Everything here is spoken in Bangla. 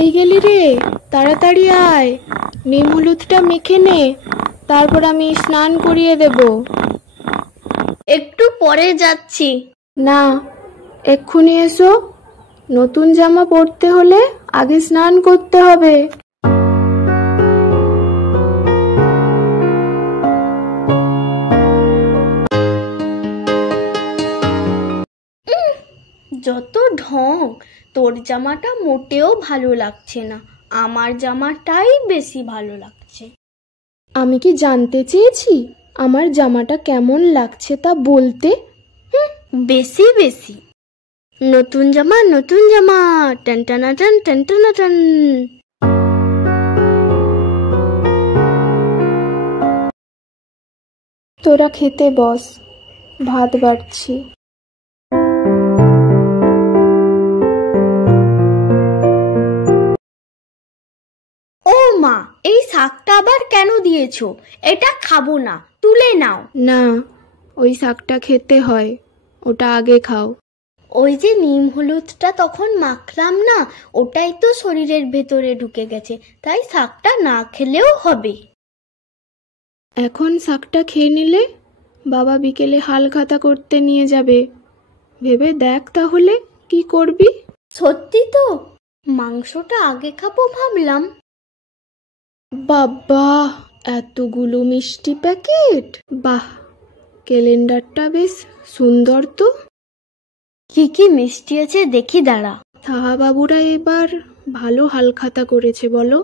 কই গেলি রে? তাড়াতাড়ি আয়, নিম হলুদটা মেখে নে, তারপর আমি স্নান করিয়ে দেব। একটু পরে যাচ্ছি। না, এক্ষুনি এসো। নতুন জামা পরতে হলে আগে স্নান করতে হবে। যত ঢং, তোর জামাটা মোটেও ভালো লাগছে না, আমার জামাটাই বেশি ভালো লাগছে। আমি কি জানতে চেয়েছি আমার জামাটা কেমন লাগছে তা বলতে? বেশি বেশি। নতুন জামা নতুন জামা, টানটানা টান টানটানা টান। তোরা খেতে বস, ভাত বাড়ছি। ও মা, এই শাকটা আবার কেন দিয়েছো? এটা খাবো না, তুলে নাও। না, ওই শাকটা খেতে হয়, ওটা আগে খাও। ওই যে নিম হলুদটা তখন মাখলাম না, ওটাই তো শরীরের ভেতরে ঢুকে গেছে, তাই শাকটা না খেলেও হবে। এখন শাকটা খেয়ে নিলে বাবা বিকেলে হালখাতা করতে নিয়ে যাবে। ভেবে দেখ তাহলে কি করবি। সত্যি তো? মাংসটা আগে খাবো ভাবলাম। বাবা, এতগুলো মিষ্টি প্যাকেট! বাহ, ক্যালেন্ডারটা বেশ সুন্দর তো। কি কি মিষ্টি আছে দেখি, দাঁড়া। সাহা বাবুরা এবার ভালো হালখাতা করেছে বলো।